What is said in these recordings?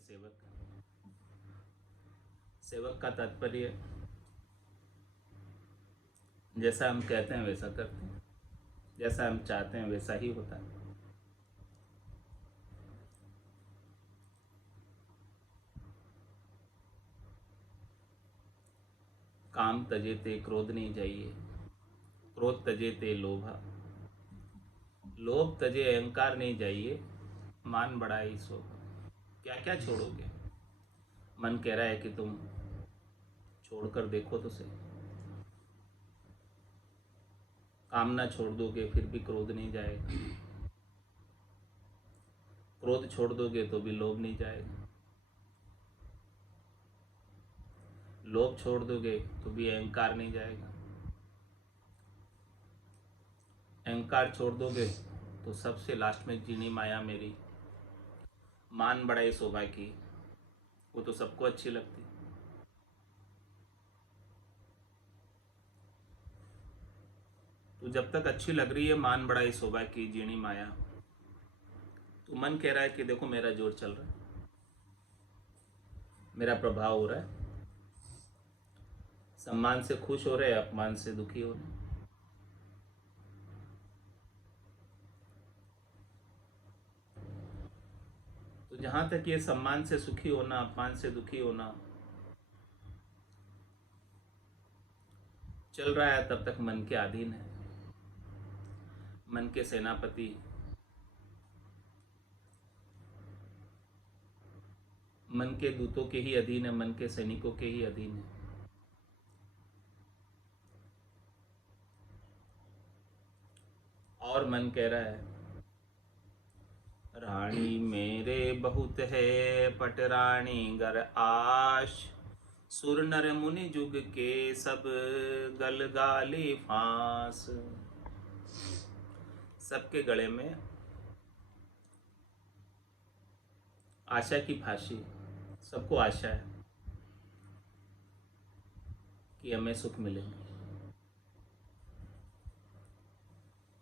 सेवक। सेवक का तात्पर्य जैसा हम कहते हैं वैसा करते हैं, जैसा हम चाहते हैं वैसा ही होता है। काम तजेते क्रोध नहीं चाहिए, क्रोध तजेते लोभा, लोभ तजे अहंकार नहीं चाहिए, मान बढ़ाई शोभा। क्या क्या छोड़ोगे? मन कह रहा है कि तुम छोड़कर देखो तो सही। कामना छोड़ दोगे फिर भी क्रोध नहीं जाएगा, क्रोध छोड़ दोगे तो भी लोभ नहीं जाएगा, लोभ छोड़ दोगे तो भी अहंकार नहीं जाएगा, अहंकार छोड़ दोगे तो सबसे लास्ट में जीनी माया मेरी, मान बढ़ाई शोभा की, वो तो सबको अच्छी लगती। तो जब तक अच्छी लग रही है मान बढ़ाई शोभा की जीनी माया, तो मन कह रहा है कि देखो मेरा जोर चल रहा है, मेरा प्रभाव हो रहा है, सम्मान से खुश हो रहे, अपमान से दुखी हो रहे। तो जहां तक ये सम्मान से सुखी होना, अपमान से दुखी होना चल रहा है, तब तक मन के अधीन है। मन के सेनापति, मन के दूतों के ही अधीन है, मन के सैनिकों के ही अधीन है। और मन कह रहा है रानी मेरे बहुत है पटरानी गर आश, सुर नर मुनि जुग के सब गल गाली फांस। सबके गले में आशा की फांसी, सबको आशा है कि हमें सुख मिलेगा।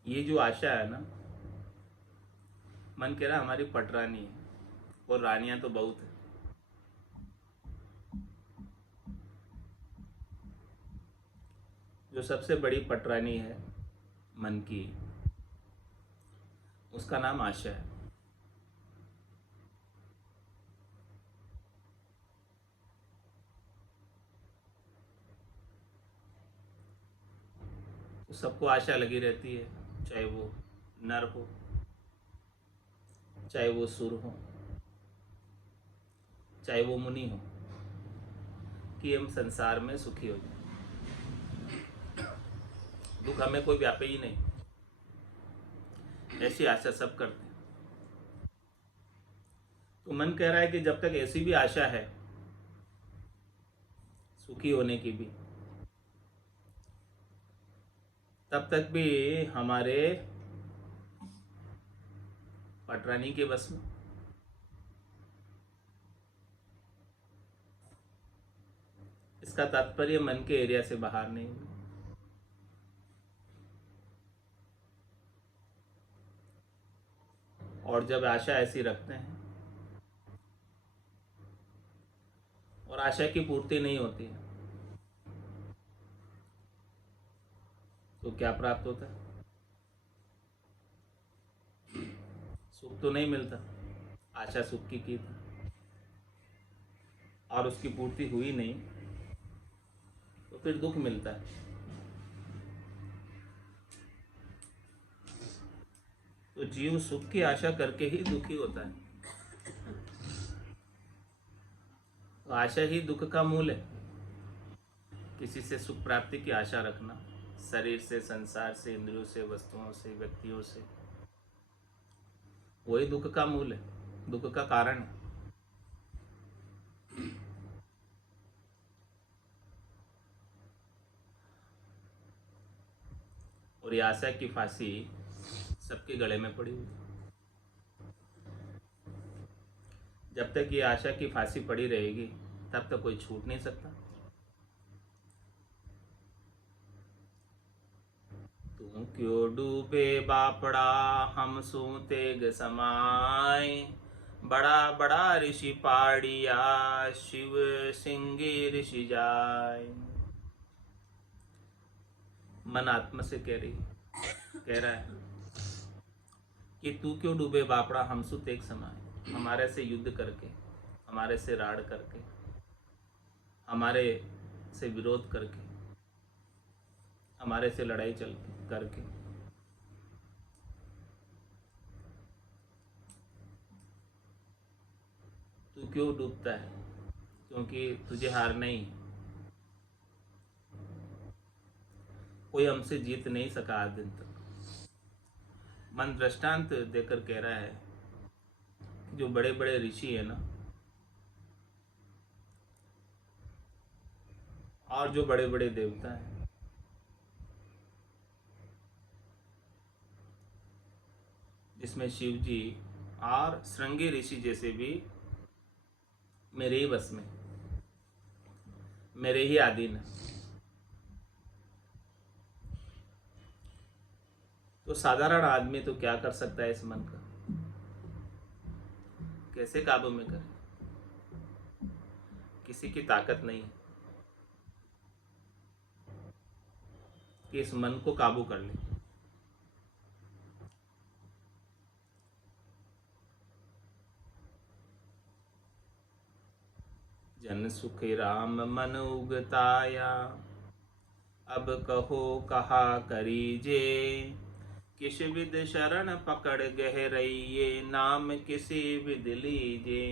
ये जो आशा है ना, मन कह रहा हमारी पटरानी है, और रानियां तो बहुत है। जो सबसे बड़ी पटरानी है मन की, उसका नाम आशा है। तो सबको आशा लगी रहती है, चाहे वो नर हो, चाहे वो सुर हो, चाहे वो मुनि हो, कि हम संसार में सुखी हो जाए, दुख हमें कोई व्यापे ही नहीं। ऐसी आशा सब करते हैं। तो मन कह रहा है कि जब तक ऐसी भी आशा है सुखी होने की भी, तब तक भी हमारे पटरानी के बस में। इसका तात्पर्य मन के एरिया से बाहर नहीं हुआ। और जब आशा ऐसी रखते हैं और आशा की पूर्ति नहीं होती है, तो क्या प्राप्त होता है? सुख तो नहीं मिलता। आशा सुख की थी और उसकी पूर्ति हुई नहीं, तो फिर दुख मिलता है। तो जीव सुख की आशा करके ही दुखी होता है। तो आशा ही दुख का मूल है। किसी से सुख प्राप्ति की आशा रखना, शरीर से, संसार से, इंद्रियों से, वस्तुओं से, व्यक्तियों से, वही दुख का मूल है, दुख का कारण है। और ये आशा की फांसी सबके गले में पड़ी हुई। जब तक ये आशा की फांसी पड़ी रहेगी तब तक कोई छूट नहीं सकता। तू क्यों डूबे बापड़ा हम सू तेग समाए, बड़ा बड़ा ऋषि पाड़िया, शिव सिंगी ऋषि जाय। मन आत्मा से कह रहा है कि तू क्यों डूबे बापड़ा, हम सुत एक समय, हमारे से युद्ध करके, हमारे से राड़ करके, हमारे से विरोध करके, हमारे से लड़ाई चल करके तू क्यों डूबता है? क्योंकि तुझे हार नहीं, कोई हमसे जीत नहीं सका आज दिन तक। मन दृष्टांत देकर कह रहा है कि जो बड़े बड़े ऋषि है ना, और जो बड़े बड़े देवता हैं, जिसमें शिव जी और श्रृंगी ऋषि जैसे भी मेरे ही बस में, मेरे ही अधीन है। तो साधारण आदमी तो क्या कर सकता है इस मन का? कैसे काबू में करे? किसी की ताकत नहीं कि इस मन को काबू कर ले। जन सुख राम मन उगताया, अब कहो कहा करीजे, किस विद शरण पकड़ गहरइये, नाम किसी विद लीजे।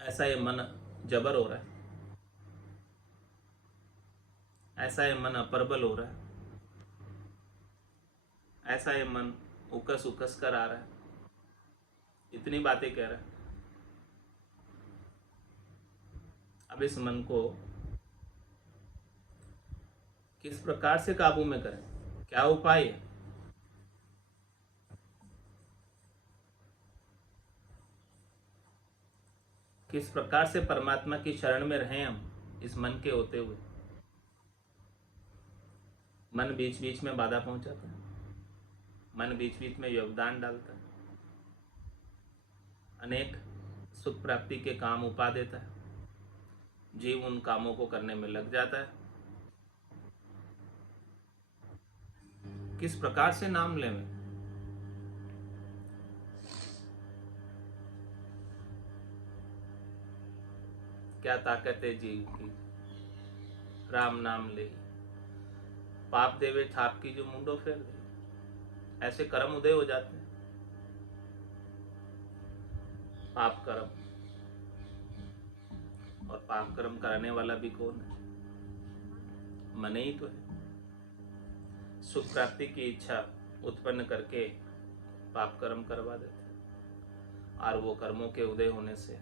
ऐसा ये मन जबर हो रहा है, ऐसा ये मन अप्रबल हो रहा है, ऐसा ये मन उकस उकस कर आ रहा है, इतनी बातें कह रहा है। अब इस मन को किस प्रकार से काबू में करें? क्या उपाय है? किस प्रकार से परमात्मा की शरण में रहें हम इस मन के होते हुए? मन बीच बीच में बाधा पहुंचाता है, मन बीच बीच में योगदान डालता है, अनेक सुख प्राप्ति के काम उपा देता है, जीव उन कामों को करने में लग जाता है। किस प्रकार से नाम लें? क्या ताकत है जीव की, राम नाम ले, पाप देवे थाप की जो मुंडो फेर दे। ऐसे कर्म उदय हो जाते हैं। पाप कर्म, और पाप कर्म कराने वाला भी कौन है? मन ही तो है। सुख प्राप्ति की इच्छा उत्पन्न करके पाप कर्म करवा देते हैं, और वो कर्मों के उदय होने से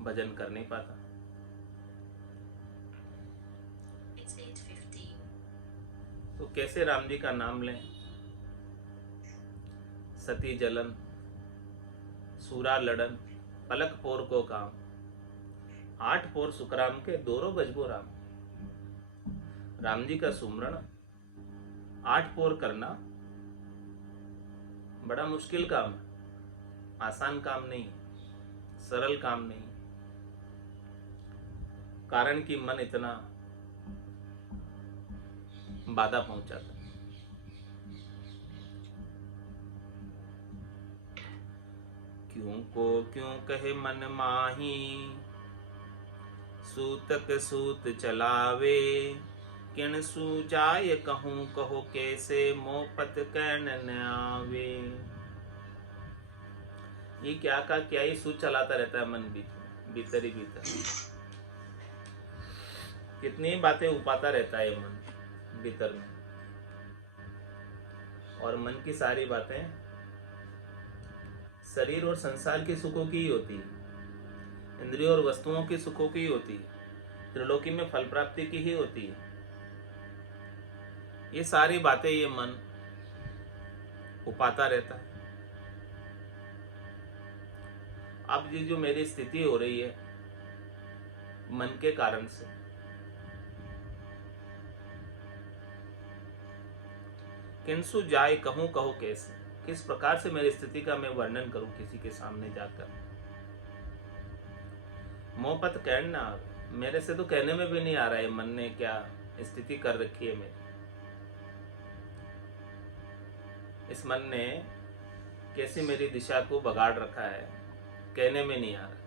भजन कर नहीं पाता। तो कैसे राम जी का नाम लें? सती जलन, सूरा लड़न, पलक पोर को काम, 8 पोर सुखराम के, दोरो बजबो राम। राम जी का सुमरण 8 पोर करना बड़ा मुश्किल काम है, आसान काम नहीं, सरल काम नहीं। कारण कि मन इतना बाधा पहुंचाता है। क्यों को क्यों कहे मन माही, सूतक सूत चलावे, किन सूजाय कहूँ कहो कैसे, मोपत कहन न आवे। ये क्या का क्या ही सूत चलाता रहता है मन भीतर ही भीतर, कितनी बातें उपाता रहता है मन भीतर में, और मन की सारी बातें शरीर और संसार के सुखों की ही होती है, इंद्रियों और वस्तुओं के सुखों की ही होती है, त्रिलोकी में फल प्राप्ति की ही होती है। ये सारी बातें ये मन उपाता रहता है। अब ये जो मेरी स्थिति हो रही है मन के कारण से, किंसु जाय कहूँ कहो कैसे, किस प्रकार से मेरी स्थिति का मैं वर्णन करूं किसी के सामने जाकर। मोहपत कहना, मेरे से तो कहने में भी नहीं आ रहा है मन ने क्या स्थिति कर रखी है मेरी। इस मन ने कैसी मेरी दिशा को बगाड़ रखा है, कहने में नहीं आ रहा।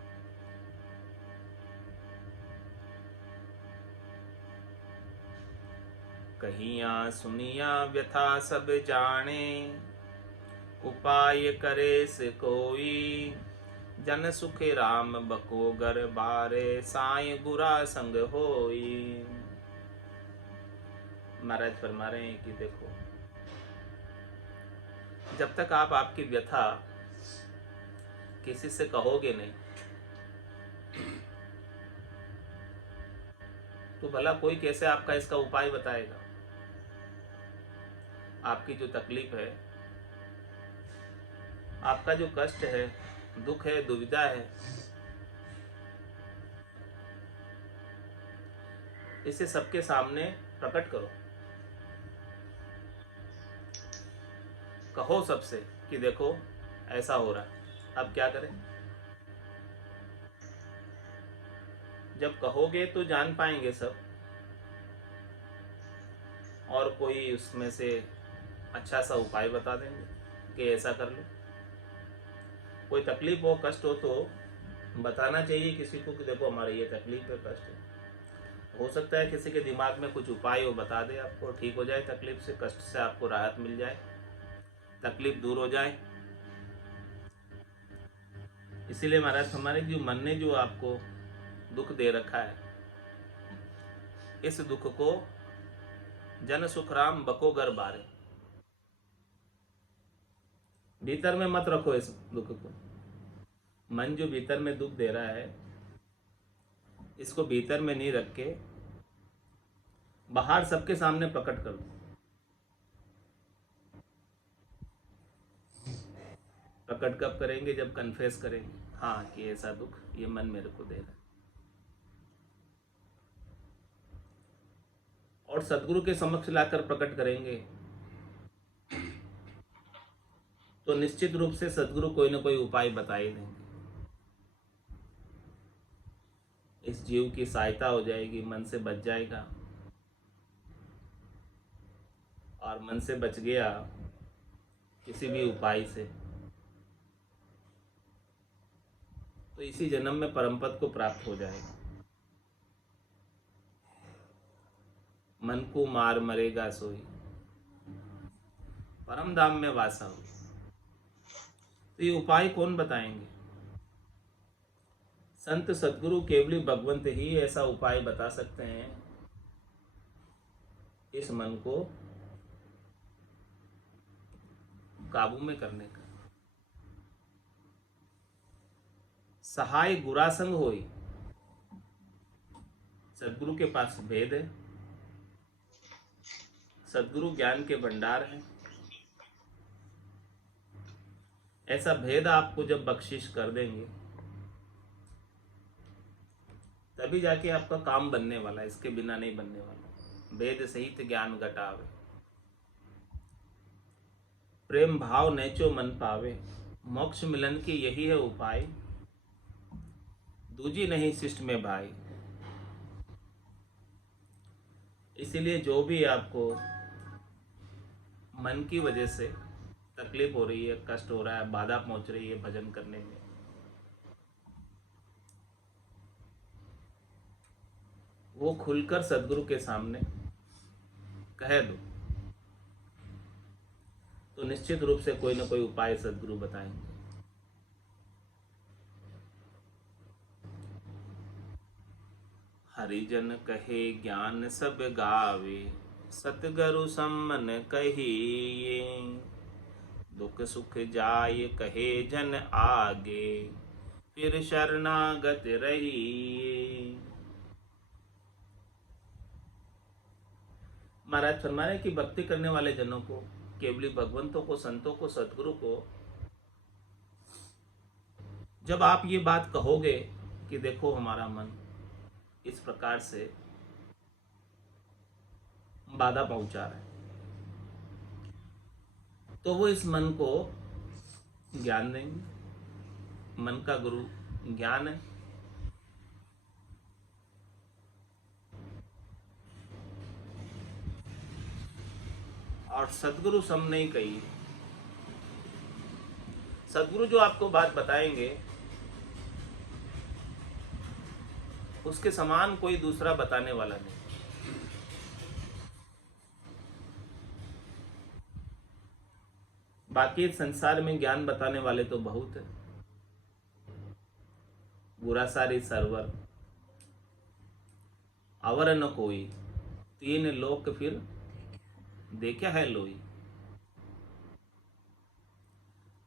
कहिया सुनिया व्यथा सब जाने, उपाय करे से कोई। जन सुखे राम बको गर बारे, साई बुरा संग होई। महाराज फरमा रहे हैं कि देखो, जब तक आप आपकी व्यथा किसी से कहोगे नहीं, तो भला कोई कैसे आपका इसका उपाय बताएगा। आपकी जो तकलीफ है, आपका जो कष्ट है, दुख है, दुविधा है, इसे सबके सामने प्रकट करो। कहो सबसे कि देखो ऐसा हो रहा है, अब क्या करें। जब कहोगे तो जान पाएंगे सब, और कोई उसमें से अच्छा सा उपाय बता देंगे कि ऐसा कर लो। कोई तकलीफ हो, कष्ट हो तो बताना चाहिए किसी को कि देखो हमारी ये तकलीफ है, कष्ट है। हो सकता है किसी के दिमाग में कुछ उपाय हो, बता दे, आपको ठीक हो जाए तकलीफ से, कष्ट से आपको राहत मिल जाए, तकलीफ दूर हो जाए। इसीलिए महाराज हमारे जो मन ने जो आपको दुख दे रखा है, इस दुख को जन सुखराम बको घर बारे, भीतर में मत रखो इस दुख को। मन जो भीतर में दुख दे रहा है, इसको भीतर में नहीं रख के बाहर सबके सामने प्रकट कर दो। प्रकट कब करेंगे? जब कन्फेस करेंगे, हाँ कि ऐसा दुख ये मन मेरे को दे रहा है। और सदगुरु के समक्ष लाकर प्रकट करेंगे तो निश्चित रूप से सदगुरु कोई ना कोई उपाय बता ही देंगे। इस जीव की सहायता हो जाएगी, मन से बच जाएगा। और मन से बच गया किसी भी उपाय से, तो इसी जन्म में परम पद को प्राप्त हो जाएगा। मन को मार मरेगा सोई, परम धाम में वासा हो। तो ये उपाय कौन बताएंगे? संत सदगुरु केवली भगवंत ही ऐसा उपाय बता सकते हैं इस मन को काबू में करने का। सहाय गुरासंग होई, सदगुरु के पास भेद है, सदगुरु ज्ञान के भंडार है। ऐसा भेद आपको जब बख्शिश कर देंगे, तभी जाके आपका काम बनने वाला है, इसके बिना नहीं बनने वाला। वेद सहित ज्ञान घटावे, प्रेम भाव नैचो मन पावे, मोक्ष मिलन की यही है उपाय, दूजी नहीं शिष्ट में भाई। इसीलिए जो भी आपको मन की वजह से तकलीफ हो रही है, कष्ट हो रहा है, बाधा पहुंच रही है भजन करने में, वो खुलकर सदगुरु के सामने कह दो, तो निश्चित रूप से कोई ना कोई उपाय सदगुरु बताएंगे। हरिजन कहे ज्ञान सब गावे, सतगुरु सम्मन कहिए, दुख सुख जाय कहे जन आगे, फिर शरणागत रहिए। महाराज फरमा रहे कि भक्ति करने वाले जनों को, केवली भगवंतों को, संतों को, सदगुरु को, जब आप ये बात कहोगे कि देखो हमारा मन इस प्रकार से बाधा पहुंचा रहा है, तो वो इस मन को ज्ञान देंगे। मन का गुरु ज्ञान है। और सदगुरु सम नहीं कही। सदगुरु जो आपको बात बताएंगे उसके समान कोई दूसरा बताने वाला नहीं। बाकी संसार में ज्ञान बताने वाले तो बहुत है। बुरा सारी सरवर अवर न कोई, तीन लोक फिर देखा है लोई।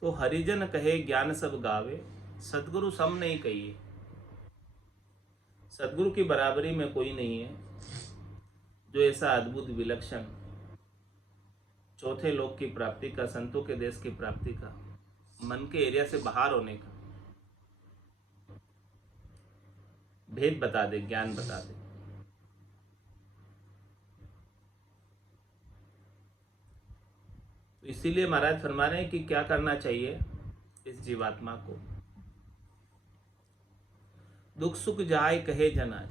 तो हरिजन कहे ज्ञान सब गावे, सदगुरु सम नहीं कहिए। सदगुरु की बराबरी में कोई नहीं है जो ऐसा अद्भुत विलक्षण चौथे लोक की प्राप्ति का, संतों के देश की प्राप्ति का, मन के एरिया से बाहर होने का भेद बता दे, ज्ञान बता दे। तो इसीलिए महाराज फरमा रहे हैं कि क्या करना चाहिए इस जीवात्मा को। दुख सुख जाए कहे जना,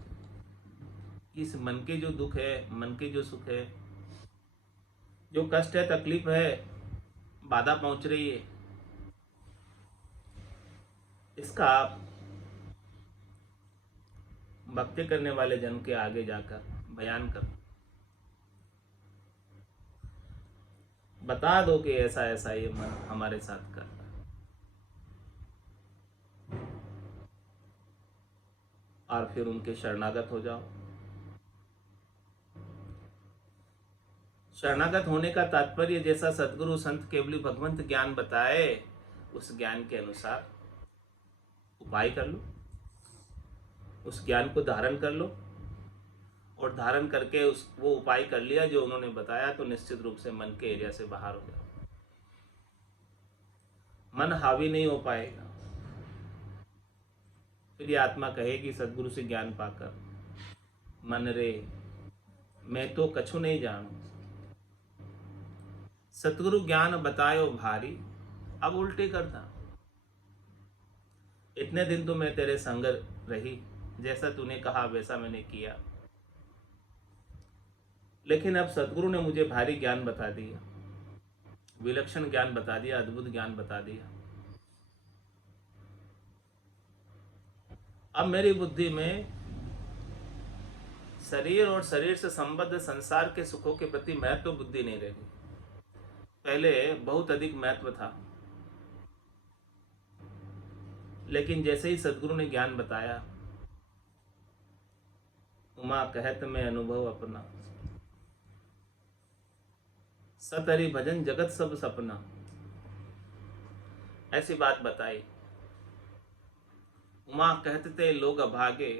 इस मन के जो दुख है, मन के जो सुख है, जो कष्ट है, तकलीफ है, बाधा पहुंच रही है, इसका आप भक्ति करने वाले जन के आगे जाकर बयान करो, बता दो कि ऐसा ऐसा ये मन हमारे साथ कर रहा है। और फिर उनके शरणागत हो जाओ। शरणागत होने का तात्पर्य जैसा सदगुरु संत केवली भगवंत ज्ञान बताए उस ज्ञान के अनुसार उपाय कर लो, उस ज्ञान को धारण कर लो। और धारण करके वो उपाय कर लिया जो उन्होंने बताया, तो निश्चित रूप से मन के एरिया से बाहर हो जाओ। मन हावी नहीं हो पाएगा। फिर ये आत्मा कहेगी सदगुरु से ज्ञान पाकर, मन रे मैं तो कछु नहीं जानू, सतगुरु ज्ञान बतायो भारी, अब उल्टे करता। इतने दिन तो मैं तेरे संग रही, जैसा तूने कहा वैसा मैंने किया, लेकिन अब सतगुरु ने मुझे भारी ज्ञान बता दिया, विलक्षण ज्ञान बता दिया, अद्भुत ज्ञान बता दिया। अब मेरी बुद्धि में शरीर और शरीर से संबद्ध संसार के सुखों के प्रति महत्व बुद्धि नहीं रही। पहले बहुत अधिक महत्व था, लेकिन जैसे ही सदगुरु ने ज्ञान बताया, उमा कहत में अनुभव अपना, सतहरि भजन जगत सब सपना, ऐसी बात बताई। उमा कहते लोग अभागे,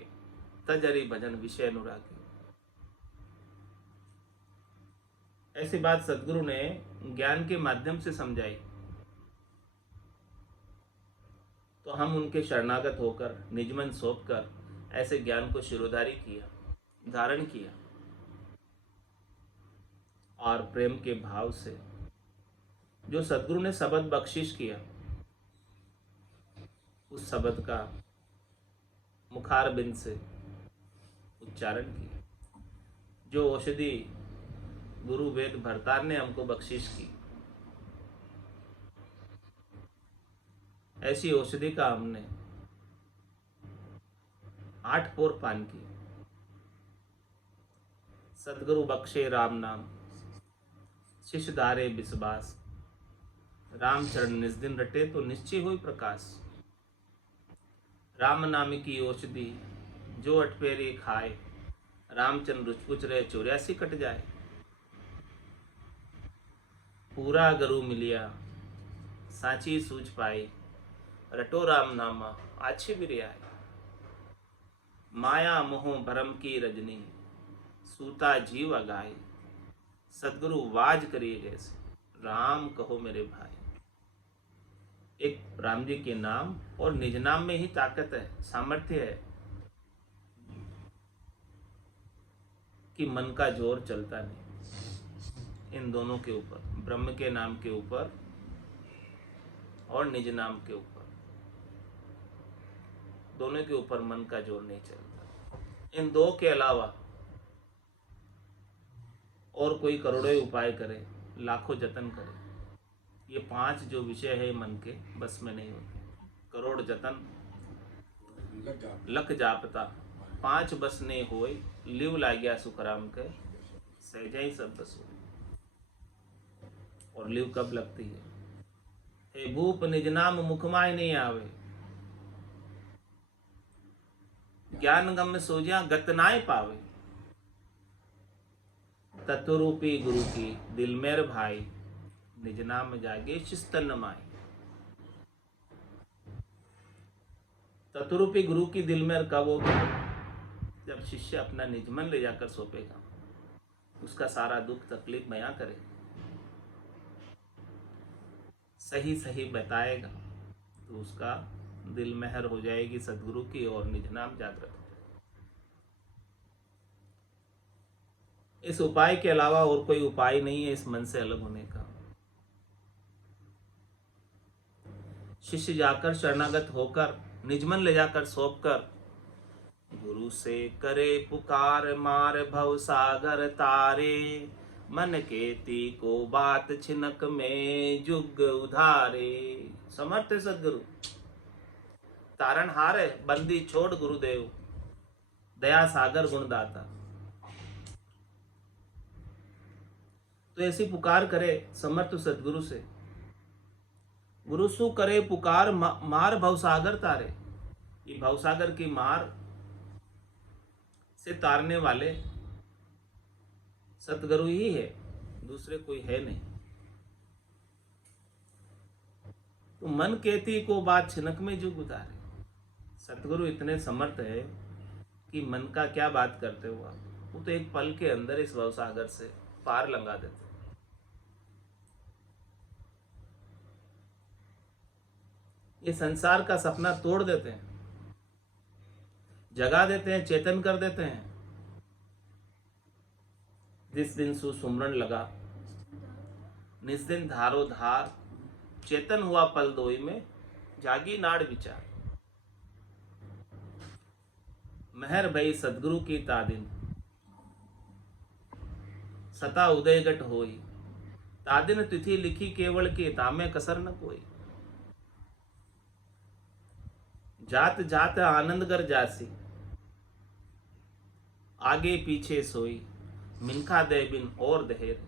तजरि भजन विषय अनुरागे। ऐसी बात सदगुरु ने ज्ञान के माध्यम से समझाई। तो हम उनके शरणागत होकर, निजमन सौंपकर ऐसे ज्ञान को शिरोधारी किया, धारण किया, और प्रेम के भाव से जो सदगुरु ने शब्द बख्शिश किया, उस शब्द का मुखारबिंद से उच्चारण किया। जो औषधि गुरु वेद भरतार ने हमको बख्शिश की, ऐसी औषधि का हमने 8 पोर पान की। सदगुरु बख्शे राम नाम, शिष्य धारे विश्वास, राम चरण निज दिन रटे तो निश्चय हुई प्रकाश। राम नाम की औषधि जो अटपेरी खाए, रामचंद्र रुचपुच रहे 84 कट जाए। पूरा गरु मिलिया साची सूझ पाई, रटो राम नामा आछे भी आए। माया मोह भरम की रजनी, सूता जीव अगाई, सदगुरु वाज करिए जैसे, राम कहो मेरे भाई। एक राम जी के नाम और निज नाम में ही ताकत है, सामर्थ्य है कि मन का जोर चलता नहीं। इन दोनों के ऊपर, ब्रह्म के नाम के ऊपर और निज नाम के ऊपर, दोनों के ऊपर मन का जोर नहीं चलता। इन दो के अलावा और कोई करोड़ों उपाय करे, लाखों जतन करे, ये 5 जो विषय है मन के, बस में नहीं होते। करोड़ जतन लख जापता, 5 बस ने होए, लिव लाग्या सुखराम के, सहजा ही सब बस हो। और लिव कब लगती है? हे भूप निज नाम मुखमाय नहीं आवे, ज्ञान गम में सोजिया गत नाय पावे, तत्वरूपी गुरु की दिल मेर भाई, निज नाम जागे शिस्तन माई। तत्वरूपी गुरु की दिल मेर कब होगी? जब शिष्य अपना निज मन ले जाकर सौंपेगा, उसका सारा दुख तकलीफ बयां करेगा, सही सही बताएगा, तो उसका दिल मेहर हो जाएगी सदगुरु की और निज नाम जागृत हो जाएगा। इस उपाय के अलावा और कोई उपाय नहीं है इस मन से अलग होने का। शिष्य जाकर शरणागत होकर निज मन ले जाकर सौंप कर, गुरु से करे पुकार मार भव सागर तारे, मन केती को बात छिनक में जुग उधारे। समर्थ सदगुरु, तारण हार है, बंदी छोड़ गुरुदेव, दया सागर गुणदाता। तो ऐसी पुकार करे समर्थ सदगुरु से। गुरु सु करे पुकार मार भवसागर तारे, ये भवसागर की मार से तारने वाले सतगुरु ही है, दूसरे कोई है नहीं। तो मन कहती को बात छिनक में जो गुजारे, सतगुरु इतने समर्थ है कि मन का क्या बात करते हो आप, वो तो एक पल के अंदर इस भवसागर से पार लंघा देते। ये संसार का सपना तोड़ देते हैं, जगा देते हैं, चेतन कर देते हैं। जिस दिन सुसुमरण लगा, निस दिन धारो धार, चेतन हुआ पल दोई में, जागी नाड़ विचार। मेहर भई सदगुरु की तादिन, सता उदय गट होई, तादिन तिथि लिखी केवल के, तामे कसर न कोई। जात जात आनंद कर जासी, आगे पीछे सोई, मिनखा दे बिन और दहेर,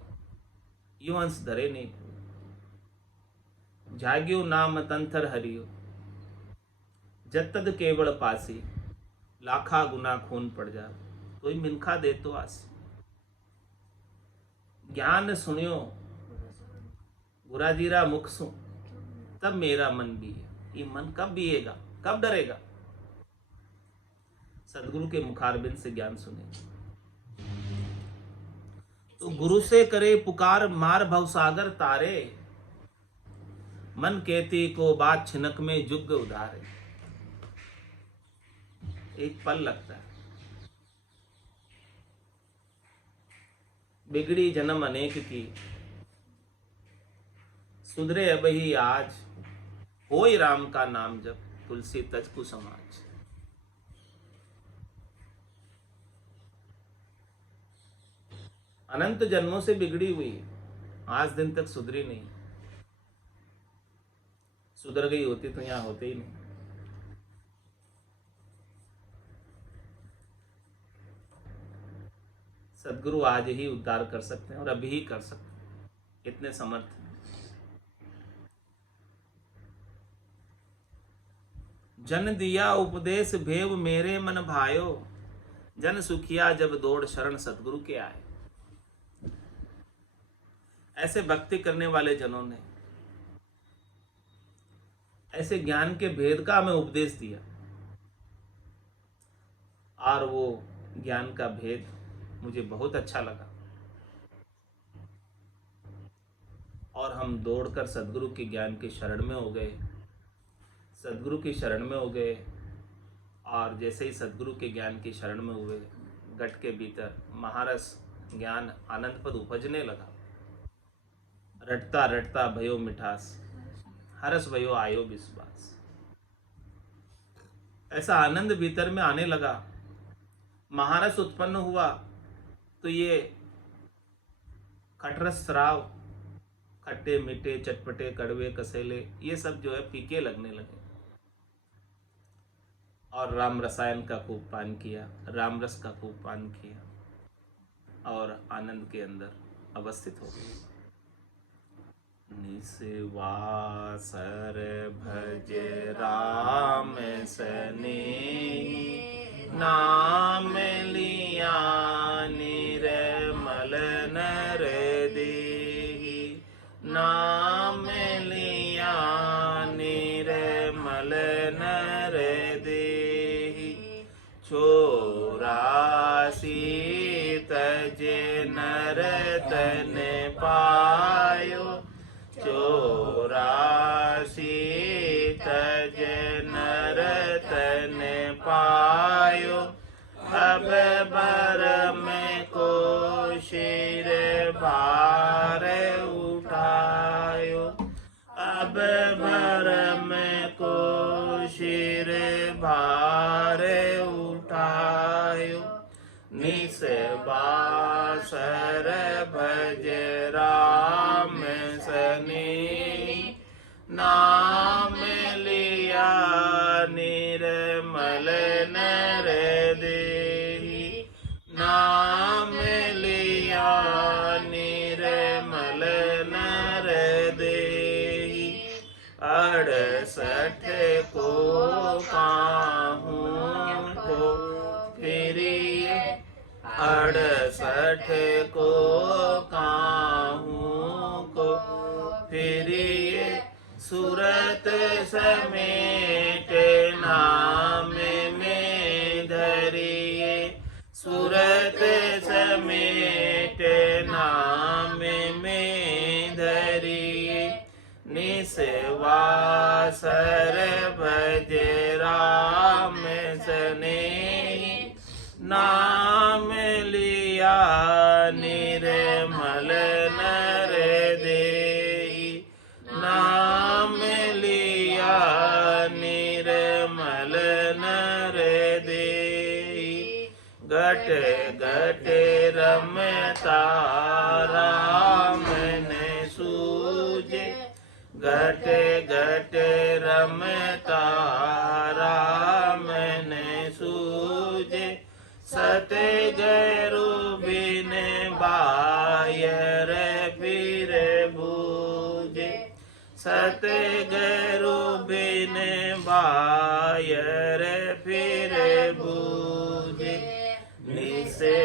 यो अंश धरे नहीं पूरी। जाग्यो नाम तंथर हरियो, जतद केवल पासी, लाखा गुना खून पड़ जा, कोई मिनखा दे तो आसी। ज्ञान सुनियो गुराजीरा मुख सु, तब मेरा मन भी है। ये मन कब बीएगा, कब डरेगा? सदगुरु के मुखारबिंद से ज्ञान सुने। तो गुरु से करे पुकार मार भवसागर तारे, मन कहती को बात छिनक में जुग उधारे। एक पल लगता है, बिगड़ी जन्म अनेक की, सुधरे अब ही आज, होय राम का नाम जप, तुलसी तज को समाज। अनंत जन्मों से बिगड़ी हुई, आज दिन तक सुधरी नहीं। सुधर गई होती तो यहां होते ही नहीं। सदगुरु आज ही उद्धार कर सकते हैं और अभी ही कर सकते हैं, इतने समर्थ हैं। जन दिया उपदेश भेव मेरे मन भायो, जन सुखिया जब दौड़ शरण सदगुरु के आए। ऐसे भक्ति करने वाले जनों ने ऐसे ज्ञान के भेद का हमें उपदेश दिया, और वो ज्ञान का भेद मुझे बहुत अच्छा लगा, और हम दौड़कर सदगुरु के ज्ञान के शरण में हो गए, सदगुरु की शरण में हो गए। और जैसे ही सदगुरु के ज्ञान की शरण में हुए, गट के भीतर महारस ज्ञान आनंद पद उपजने लगा। रटता रटता भयो मिठास, हरस भयो आयो विश्वास। ऐसा आनंद भीतर में आने लगा, महारस उत्पन्न हुआ, तो ये खटरस श्राव, खट्टे मीठे चटपटे कड़वे कसेले, ये सब जो है फीके लगने लगे। और राम रसायन का खूब पान किया, राम रस का खूब पान किया और आनंद के अंदर अवस्थित हो गए। निस्वासर भज राम सनेही, नाम लिया निर्मल नर देहि, नाम लिया निर्मल नर देहि। 84 तजे नर तन पायो, 84 तज नर तन पायो। अब बर में को शिर भार उठायो, अब बर में को शिर भार उठायो। निस्वासर भज राम सनेही, नाम लिया निर्मल नर देहि, नाम लिया निर्मल नर देहि। 68 को काहूँ को फिरिए, 68 को काहूँ को फिरिए। सूरत समेट नाम में धरिए, सूरत समेट नाम में धरिए। निस्वासर भज राम सनेही, नाम लिया निर्मल नर देहि, नाम लिया निर्मल नर देहि। घट घट रमता राम ने सूझे, घट घट रमता राम ने सूझे। सतगुरु बिन बायर फिर बूझे, सतगुरु बिन बायर फिर बूझे।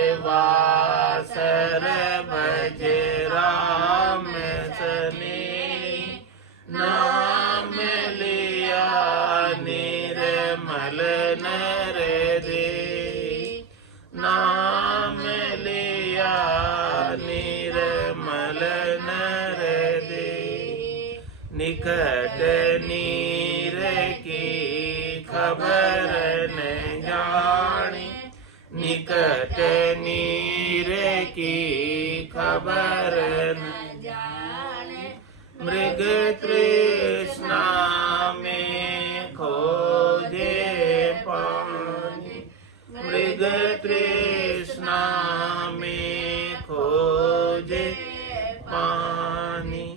निस्वासर भज राम सनेही, नाम लिया निर्मल नर देहि, नाम लिया निर्मल नर देहि। निकट नीर की खबर न जानी, निकट नीर की खबर न जाने। मृग तृष्णा में खोजे पानी, मृग तृष्णा में खोजे पानी।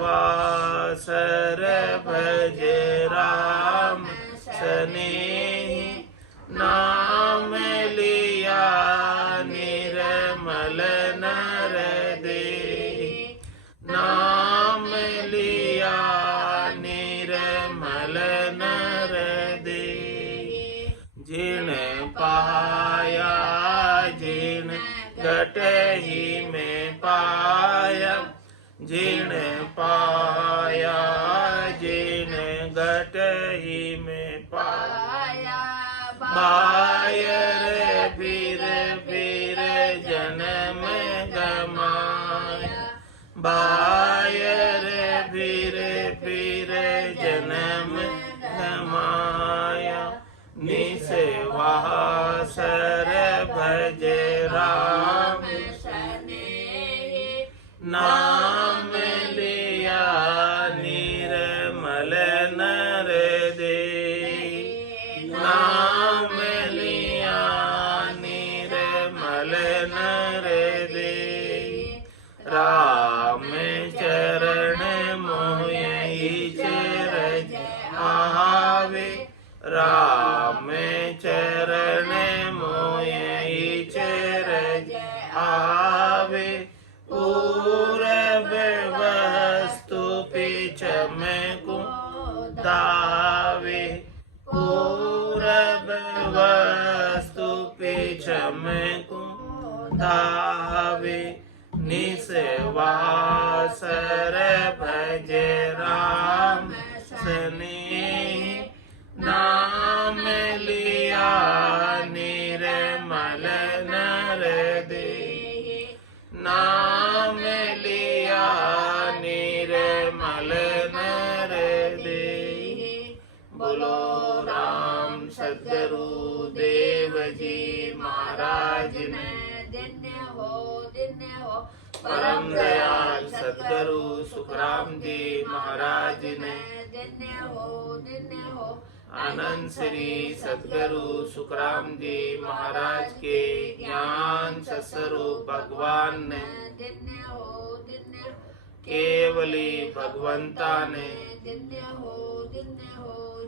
निस्वासर भज राम सनेही, नाम लिया निर्मल नर देहि, नाम लिया निर्मल नर देहि। जिन पाया जिन घटहि में पाया, जिन पाया जिन घटहि में पाया। बायर फिर जन्म गमाया, बायर फिर जन्म गमाया। निस्वासर भज राम सनेही, नाम धावे पूरब वस्तु पिछम को धावे निसवासर भज राम स्नेह नाम लिया निर्मल नर दे नाम लिया निर्मल नर दे बोलो राम सद्गुरु देव जी महाराज ने धन्य हो परम दयाल सद्गुरु सुखराम जी महाराज ने धन्य हो आनंद श्री सद्गुरु सुखराम जी महाराज के ज्ञान सस्वरूप भगवान ने धन्य हो केवली भगवंता ने धन्य हो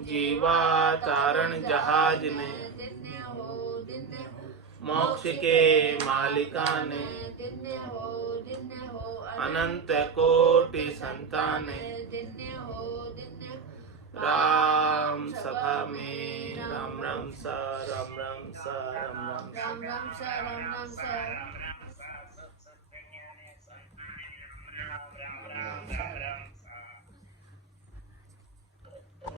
जीवा तारण जहाज ने धन्य हो मोक्ष के मालिका ने धन्य हो अनंत कोटि संताने धन्य हो राम सभा में राम राम सा राम राम सा राम राम सा राम राम सा